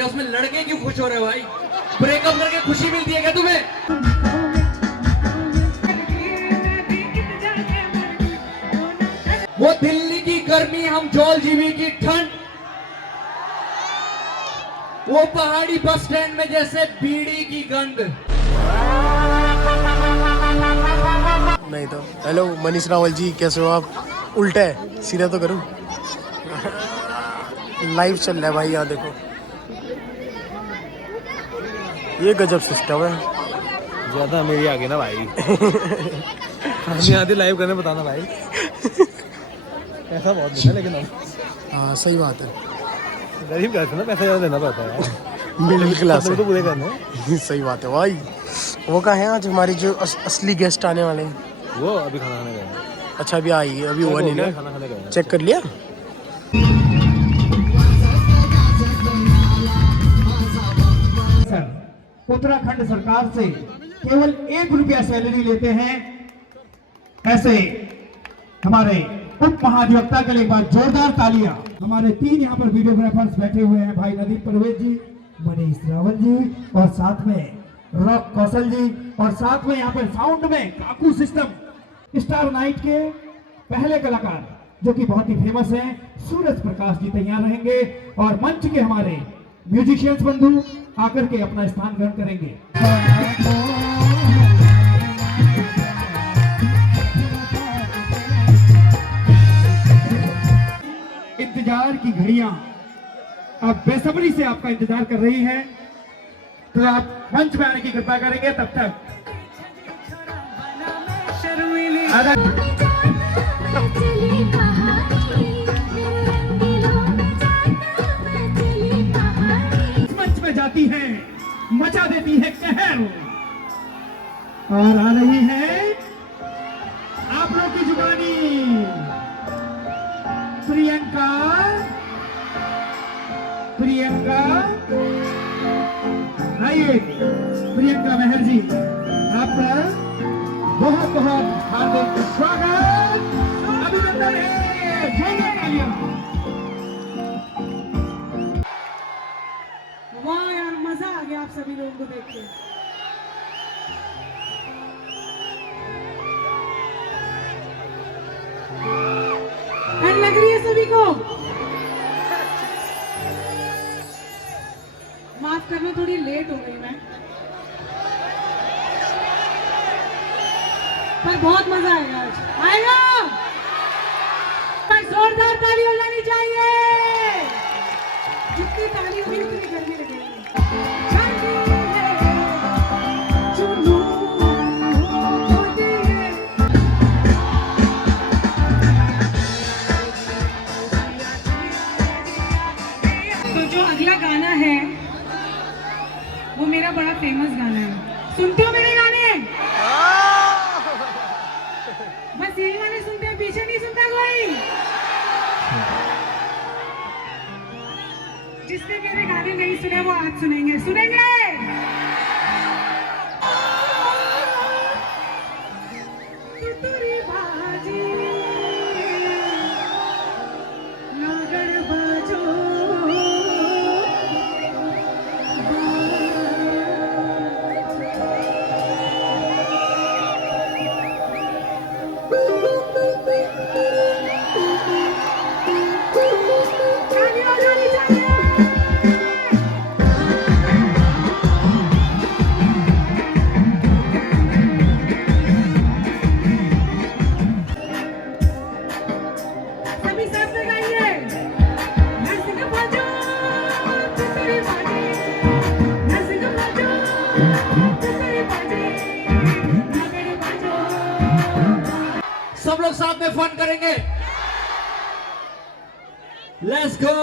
क्या उसमें लड़के क्यों खुश हो रहे हो भाई? ब्रेकअप करके खुशी मिलती है क्या तुम्हें? वो दिल्ली की गर्मी, हम जौलजीबी की ठंड, वो पहाड़ी बस स्टैंड में जैसे बीड़ी की गंध। नहीं तो हेलो मनीष रावल जी, कैसे हो आप? उल्टा है, सीधा तो करूं। लाइव चल रहा है भाई, यहाँ देखो, ये गजब सिस्टम है। ज्यादा मेरी आगे ना भाई। हम आते लाइव करने बताना भाई। पैसा बहुत देना लेकिन हम हाँ सही बात है, गरीब घर से ना पैसा ज्यादा देना पड़ता है यार। मिडिल क्लास तो है। पूरे करने। सही बात है भाई। वो कहाँ है आज हमारे जो असली गेस्ट आने वाले हैं? वो अभी खाना खाने गए। अच्छा अभी आई, अभी हुआ नहीं ना, खाना खाने गए। चेक कर लिया। उत्तराखंड सरकार से केवल 1 रुपया सैलरी लेते हैं। ऐसे हमारे उप महाधिवक्ता के लिए एक बार जोरदार तालियां। हमारे 3 यहाँ पर वीडियोग्राफर्स बैठे हुए हैं, भाई नदीप परवेज जी, मनीष रावल जी और साथ में रॉक कौशल जी, और साथ में यहाँ पर साउंड में काकू सिस्टम स्टार नाइट के पहले कलाकार जो कि बहुत ही फेमस हैं, सूरज प्रकाश जी तैयार रहेंगे, और मंच के हमारे म्यूजिशियंस बंधु आकर के अपना स्थान ग्रहण करेंगे। इंतजार की घड़ियां अब बेसब्री से आपका इंतजार कर रही हैं, तो आप मंच में आने की कृपा करेंगे। तब तक मंच में जाती हैं, मचा देती है कहर, और आ रही है आप लोग की जुबानी प्रियंका। प्रियंका आइए, प्रियंका मेहर जी, आपका बहुत बहुत हार्दिक स्वागत, अभिनंदन है, जोरदार तालियां। वाह यार, मजा आ गया आप सभी लोगों को देख के। ठंड लग रही है सभी को? माफ करना, थोड़ी लेट हो गई मैं, पर बहुत मजा आएगा आज। आएगा? पर जोरदार ताली हो जानी चाहिए। जितनी ताली होगी उतनी गर्मी लगेगी। तो जो अगला गाना है वो मेरा बड़ा फेमस गाना है। सुनते हो मेरे गाने? बस यही गाने सुनते हैं, पीछे नहीं सुनता कोई? जिसने मेरे गाने नहीं सुने वो आज सुनेंगे। सुनेंगे? सब लोग साथ में फन करेंगे। Let's go.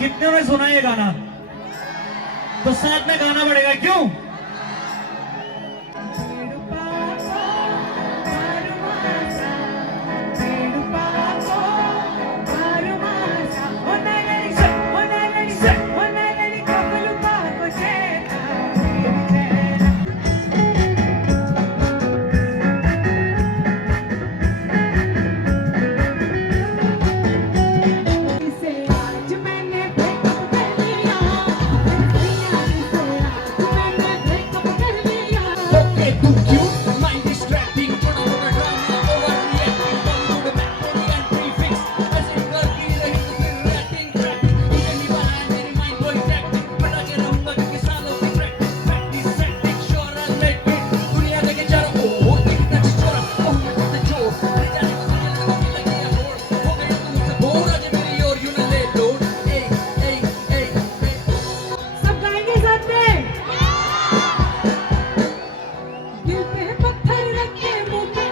कितने ने सुना ये गाना? तो तो साथ में गाना पड़ेगा, क्यों? Okay, too cute, mind distracting, थोड़ा थोड़ा drama, overreacting, Bollywood में Korean prefix, ऐसे कर भी रही तो फिर ratting, इतनी बनाए मेरी mind को exacting, बना के रहूंगा क्योंकि सालों की practice, sure I'll make it, दुनिया देखे चारों ओर, कितना छिछोरा, मैं कितना जोर, ले जाने को दुनिया लगोगी लगी है होड़, हो गई तू मुझसे बोर, आज मेरी ओर यूं ना ले लोड, ए ए ए ए, सब गाएंगे साथ में। दिल पे पत्थर रख के मुंह पे,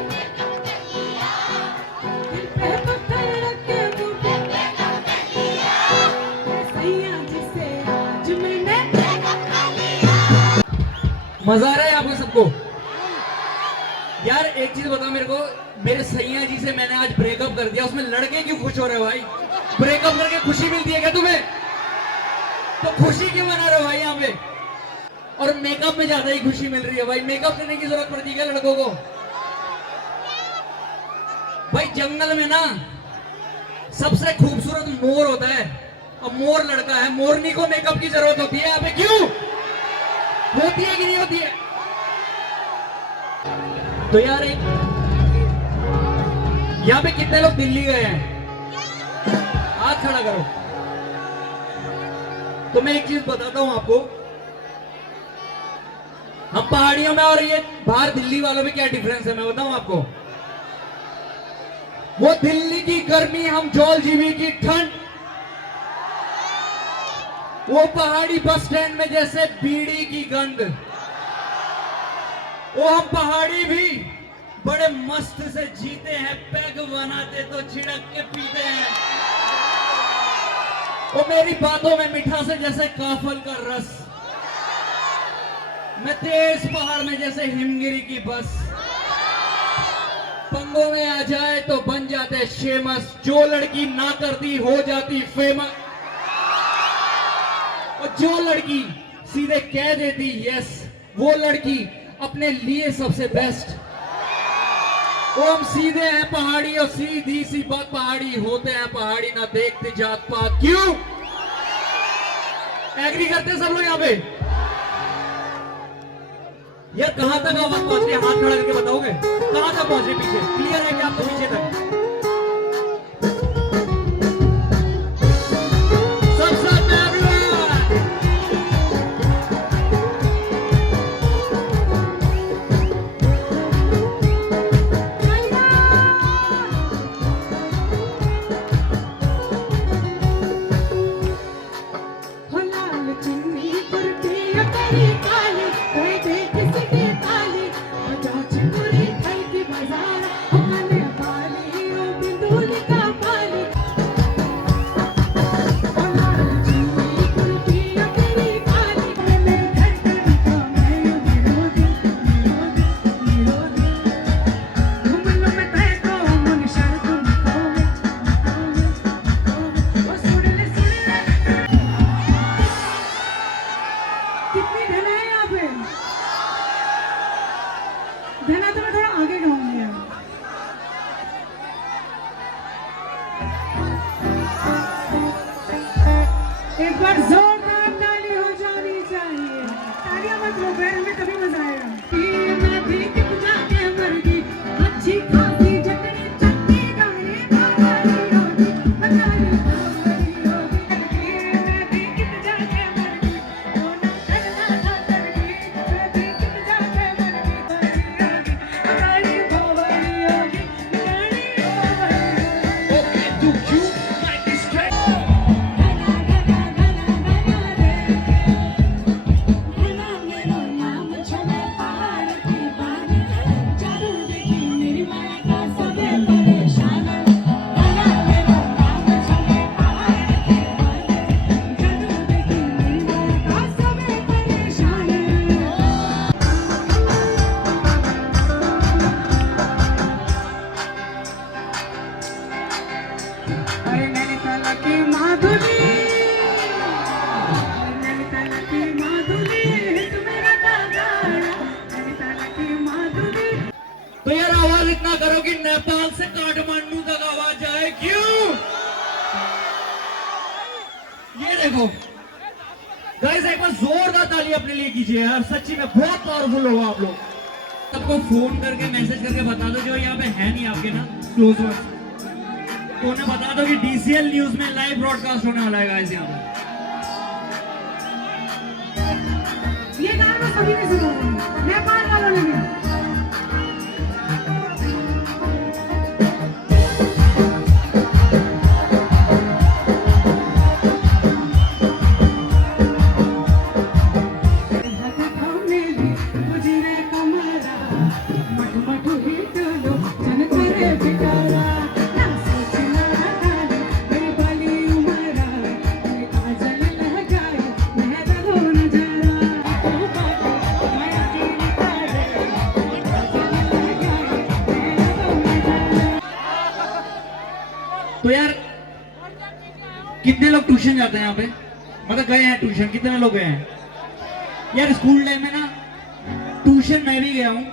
दिल पे पत्थर रख के मुंह पे, सैया जिसे आज मैंने मजा आ रहा है आपको सबको? यार एक चीज बताओ मेरे को, मेरे सैया जी से मैंने आज ब्रेकअप कर दिया, उसमें लड़के क्यों खुश हो रहे हो भाई? ब्रेकअप करके खुशी मिलती है क्या तुम्हें? तो खुशी क्यों मना रहे हो भाई यहाँ पे? और मेकअप में ज्यादा ही खुशी मिल रही है भाई, मेकअप करने की जरूरत पड़ती है क्या लड़कों को? भाई जंगल में ना सबसे खूबसूरत मोर होता है, और मोर लड़का है, मोरनी को मेकअप की जरूरत होती है यहाँ पे, क्यों होती है कि नहीं होती है? तो यार एक यहाँ पे कितने लोग दिल्ली गए हैं? हाथ खड़ा करो। तो मैं एक चीज बताता हूं आपको, हम पहाड़ियों में और ये बाहर दिल्ली वालों में क्या डिफरेंस है मैं बताऊं आपको। वो दिल्ली की गर्मी, हम जौलजीबी की ठंड, वो पहाड़ी बस स्टैंड में जैसे बीड़ी की गंध, वो हम पहाड़ी भी बड़े मस्त से जीते हैं, पैग बनाते तो छिड़क के पीते हैं, वो मेरी बातों में मिठास है जैसे काफल का रस, मैं तेज पहाड़ में जैसे हिमगिरी की बस, पंगों में आ जाए तो बन जाते शेमस, जो लड़की ना करती हो जाती फेमस, और जो लड़की सीधे कह देती यस, वो लड़की अपने लिए सबसे बेस्ट। वो हम सीधे हैं पहाड़ी, और सीधी सी बात पहाड़ी होते हैं पहाड़ी, ना देखते जात पात, क्यों? एग्री करते हैं सब लोग यहाँ पे? यार कहां तक आवाज पहुंच रही है? हाथ खड़ा करके बताओगे कहां तक पहुंच रही? पीछे क्लियर है कि आपको पीछे तक? सब साथ में everyone! हो लाल चुन्नी कुर्ती तेरी काली, कोई देख सके ताली, बजा चिमुरी खाई की बाजार, हमने पाली ओ बिंदुली का पाली। हो लाल चुन्नी कुर्ती तेरी काली, मेरे धड़कन का मैं विरोधी, घुमन में तय को मन शर्त को वो सुन ले कितनी धना है यहाँ पे? धना तो मैं थोड़ा आगे गाऊंगी अब। एक बार जोरदार ताली हो जानी चाहिए। तालियां मत लो फिर हमें तभी मजा आएगा। कि मैं भी कित जाके मर गई, अच्छी खासी चटनी चटनी गाने बनाई होगी, बनाई होगी। कि मैं भी कित जाके मर गई, वो ना करना था करगी, मैं भी कित जाके मर गई, बनाई होगी, बनाई तो यार आवाज इतना करो कि नेपाल से काठमांडू तक आवाज जाए। क्यों? ये देखो गाइस, एक बार जोरदार ताली अपने लिए कीजिए यार, सच्ची में बहुत पावरफुल हो आप लोग। सबको फोन करके मैसेज करके बता दो जो यहाँ पे है नहीं आपके ना क्लोज वन, तो उन्हें बता दो कि DCL न्यूज में लाइव ब्रॉडकास्ट होने वाला है गाइस यहाँ पे। ये गाना सभी ने सुना होगा, नेपाल वालों ने भी। तो यार कितने लोग ट्यूशन जाते हैं यहाँ पे, मतलब गए हैं ट्यूशन, कितने लोग गए हैं? यार स्कूल टाइम में ना ट्यूशन मैं भी गया हूँ,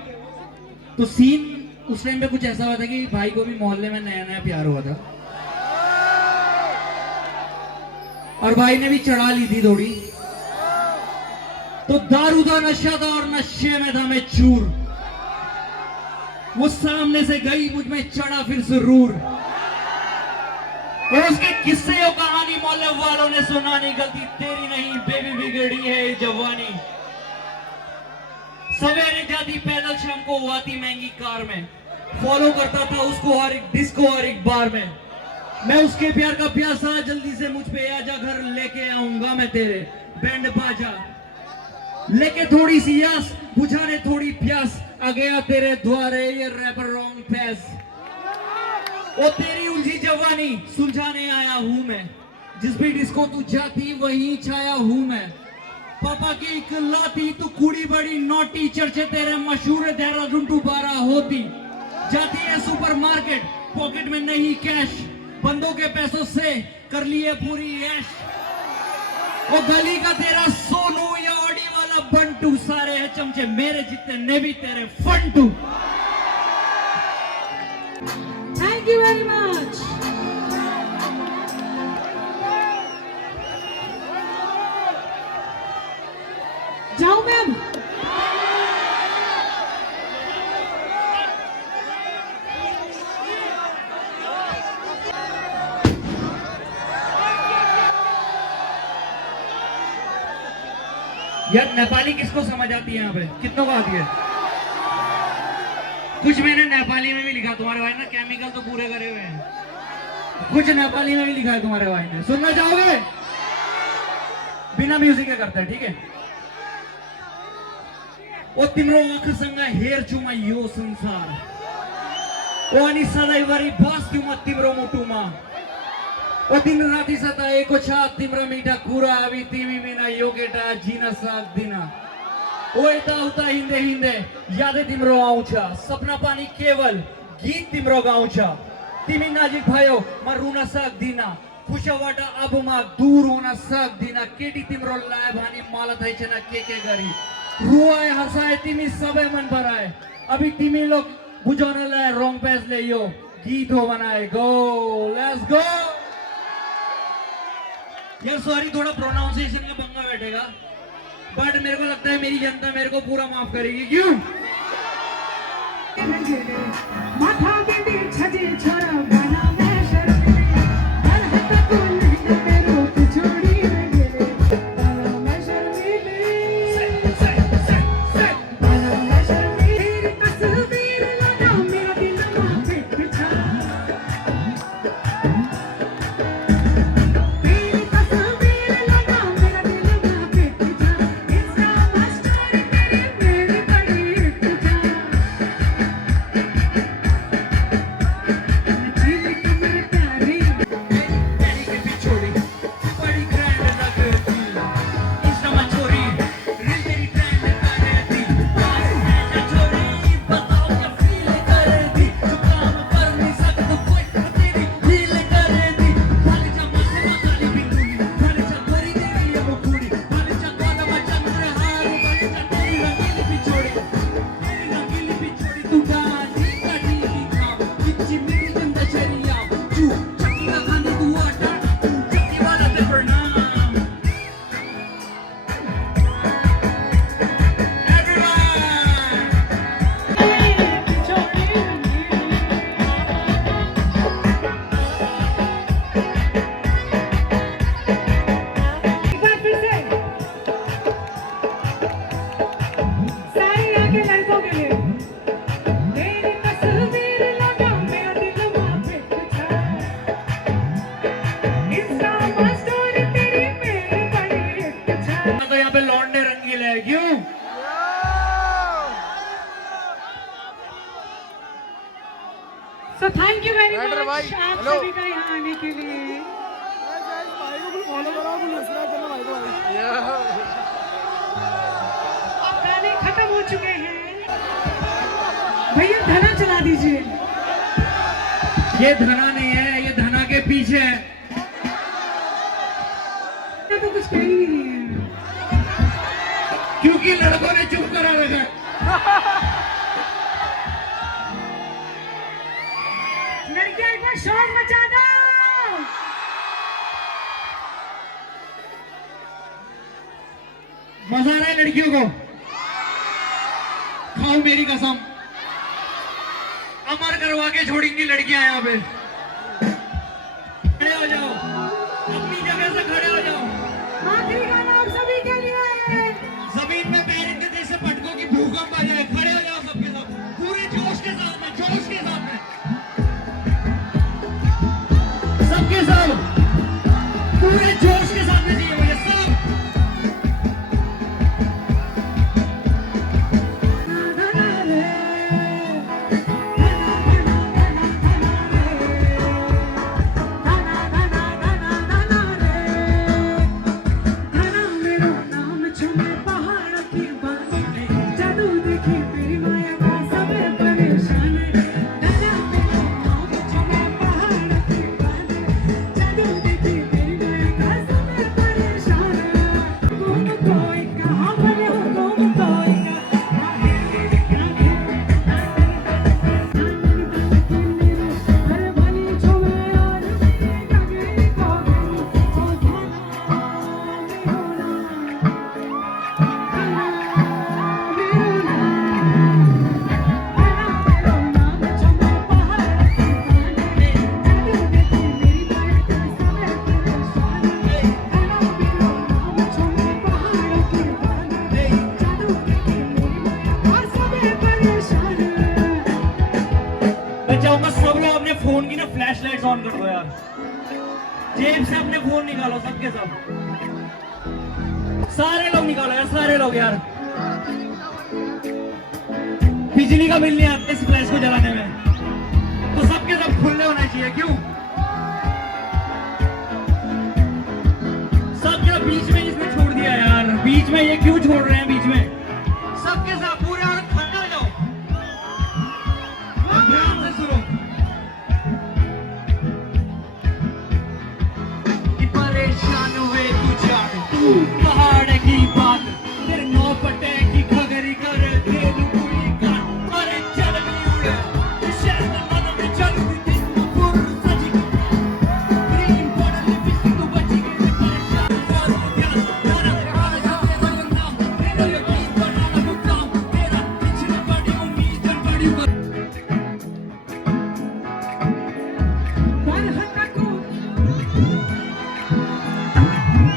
तो सीन उस टाइम पे कुछ ऐसा हुआ था कि भाई को भी मोहल्ले में नया नया प्यार हुआ था और भाई ने भी चढ़ा ली थी थोड़ी, तो दारू था, नशा था और नशे में था मैं चूर। वो सामने से गई, मुझ में चढ़ा फिर जरूर, और उसके किस्से और कहानी मोहल्ले वालों ने सुनानी, गलती तेरी नहीं बेबी बिगड़ी है जवानी। सवेरे जाती पैदल, शाम को आती महंगी कार में, फॉलो करता था उसको हर एक डिस्को हर एक बार में। मैं उसके प्यार का प्यासा, जल्दी से मुझ पे आजा, घर लेके आऊंगा मैं तेरे बैंड बाजा, लेके थोड़ी सी यास, बुझाने थोड़ी प्यास, आ गया तेरे द्वारे ये रैपर रॉन्ग पैस। ओ तेरी उलझी जवानी सुलझाने आया हूं मैं, जिस भी डिस्को तू जाती वहीं छाया हूं मैं। पापा की इकलौती तू कुड़ी बड़ी नोटी, चर्चे तेरे मशहूर, देहरादून टू 12 होती। जाती है सुपरमार्केट, पॉकेट में नहीं कैश, बंदों के पैसों से कर लिए पूरी ऐश। ओ गली का तेरा सोनू या ऑडी वाला बंटू, सारे है चमचे मेरे जितने भी तेरे फंटू। Thank you very much. जाओ मैम। यार नेपाली किसको समझ आती है यहाँ पे, कितनों को आती है? कुछ मैंने नेपाली में भी लिखा, तुम्हारे भाई ने केमिकल तो पूरे करे हुए हैं, कुछ नेपाली में भी लिखा है तुम्हारे भाई ने, सुनना चाहोगे? बिना म्यूजिक के करते हैं, ठीक है? ओ तिम्रो आँखासँग हेर्छु म यो संसार, ओ अनि सधैँभरि बस्छु म तिम्रो मुटुमा, ओ दिन राति सताएको छ तिम्रो मिठा कुरा, अभी तिमी बिना यो केटा जिन सक्दिन। ओ यताउता हिँड्दै हिँड्दै यादै तिम्रो आउँछ, सपना पानी केवल गीत तिम्रो गाउँछ। तिमी नजिक भयो म रुन सक्दिन, खुसबाट अब म दूर हुन सक्दिन। केटी तिम्रो लाए भनी मलाई थाहै छैन के गरी, रुवाए हँसाए तिमी सबै मन पराए। अभी तिमी लोग बुझाउनलाई रङ पेजले यो गीत हो बनाए। Go let's go. यार सॉरी, थोड़ा प्रोनाउंसिएशन का पंगा बैठेगा, बट मेरे को लगता है मेरी जनता मेरे को पूरा माफ करेगी। क्यों? माथा बेटी छजे छोरा बना मैं शर्मीले, हर हद को नहीं तेरो छोड़ी मैं गेले, बना मैं शर्मीले, बना मैं शर्मीले। तेरी तस्वीर लगा मेरा दिल में बिठा, तेरी तस्वीर लगा मेरा दिल में बिठा, इंस्टा मस्टोरी तेरी मेरी बड़ी इच्छा। So thank you very rider भाई, much आप हेलो। सभी का यहाँ आने के लिए। गाने खत्म हो चुके हैं। भैया धना चला दीजिए। ये धना नहीं है, ये धना के पीछे है। ये तो कुछ कह ही नहीं है। क्योंकि लड़कों ने चुप करा रखा है। लड़कियां एक बार शोर मचा दो। मजा आ रहा है लड़कियों को? खाओ मेरी कसम, अमर करवा के छोड़ेंगी लड़कियां यहाँ पे। खड़े हो जाओ, अपनी जगह से खड़े हो जाओ। आखिरी गाना आप सभी के लिए। जमीन में पैर इनके जैसे पटकों की भूकंप आ जाए। खड़े हो जाओ सबके सब, पूरे जोश के साथ में, जोश के साथ में, सबके सब पूरे जोश के साथ में चाहिए मुझे सब। मैं चाहूंगा सब लोग अपने फोन की ना फ्लैश लाइट्स ऑन कर दो यार। जेब से अपने फोन निकालो सबके सब, सारे लोग निकालो यार, सारे लोग यार। बिजली का बिल नहीं आता इस फ्लैश को जलाने में, तो सबके सब खुले होना चाहिए। क्यों सबके सब बीच में इसने छोड़ दिया यार? बीच में ये क्यों छोड़ रहे हैं बीच में? सबके साथ पूरे और खड़े हो जाओ, ध्यान से सुनो। कि परेशान हुए तू जान, तू पहाड़ की बात, तेरे नौ पटे की खगरी कर दे लुकुड़ी का। अरे चल भी उड़े शहर का मन में चल भी पुर सजी ग्रीन बॉर्डर में भी तू बची गई। परेशान ध्यान धारा हार जाते बलंदाम, तेरा यकीन बनाना मुकाम, तेरा पिछले बड़ी उम्मीद बड़ी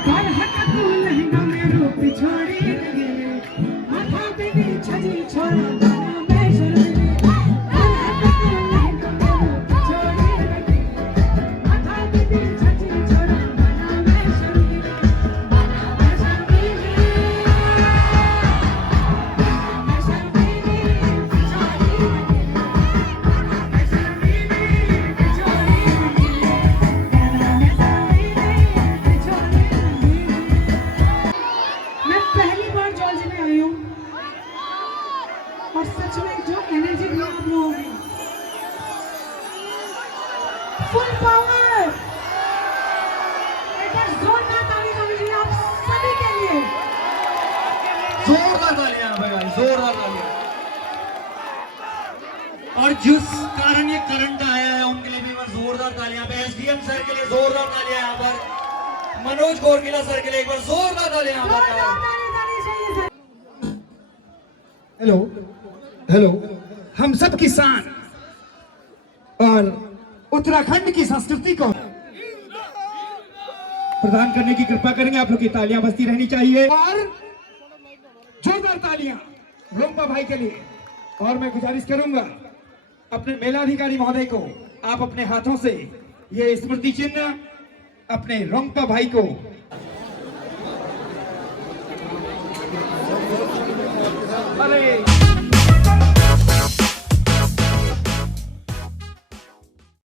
लहंगा में रूप छोड़ी लगे, माथा पे भी छजी छोड़ा गाना में शर्मिली। लहंगा में रूप छोड़ी लगे, माथा पे भी छजी छोड़ा गाना में शर्मिली। मैं शर्मिली, मैं शर्मिली, बिछोड़ी लगे, मैं शर्मिली, बिछोड़ी लगे, मैं पहली बार जॉर्ज में आई हूँ और सच में जो एनर्जी भी आप लोगों की फुल पावर। एक बार जोरदार ताली दो मुझे आप सभी के लिए। जोरदार तालियां भाई, जोरदार तालियां। और जिस कारण ये करंट आया है उनके लिए भी एक बार जोरदार तालियां। एसडीएम सर के लिए जोरदार तालियां यहाँ पर, मनोज गोरकिला सर के लिए एक बार जोरदार तालियां यहाँ जोरदार पर। ताली चाहिए सर। हेलो हेलो, हम सब किसान और उत्तराखंड की संस्कृति को प्रदान करने की कृपा करेंगे। आप लोग की तालियां बजती रहनी चाहिए और जोरदार तालियां रोंपा भाई के लिए। और मैं गुजारिश करूंगा अपने मेलाधिकारी महोदय को, आप अपने हाथों से ये स्मृति चिन्ह अपने रोंपा भाई को अरे